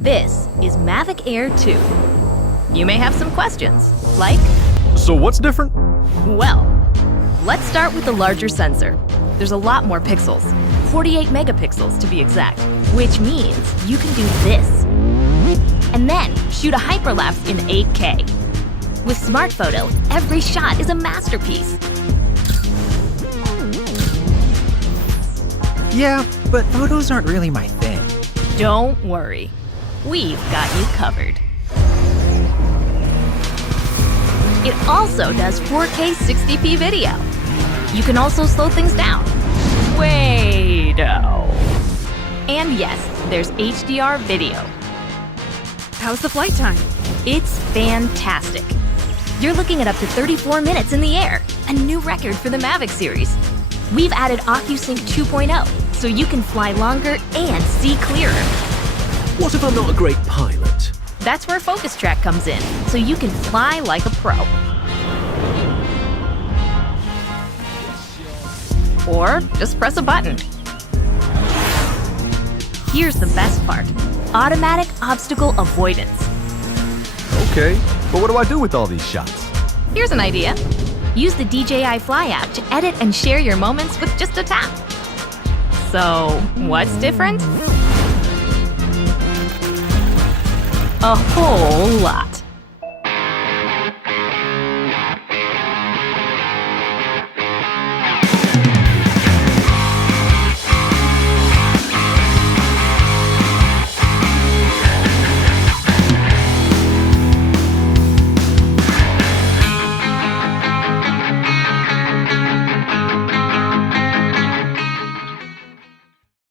This is Mavic Air 2. You may have some questions, like, So what's different? well, let's start with the larger sensor. There's a lot more pixels, 48 megapixels to be exact, which means you can do this. And then shoot a hyperlapse in 8K. With Smart Photo, every shot is a masterpiece. Yeah, but photos aren't really my thing. Don't worry, we've got you covered. It also does 4K 60p video. You can also slow things down. Way-do. And yes, there's HDR video. How's the flight time? It's fantastic. You're looking at up to 34 minutes in the air, a new record for the Mavic series. We've added OcuSync 2.0, so you can fly longer and see clearer. What if I'm not a great pilot? That's where Focus Track comes in, so you can fly like a pro. Or just press a button. Here's the best part: automatic obstacle avoidance. Okay, but what do I do with all these shots? Here's an idea. Use the DJI Fly app to edit and share your moments with just a tap. So, what's different? A whole lot.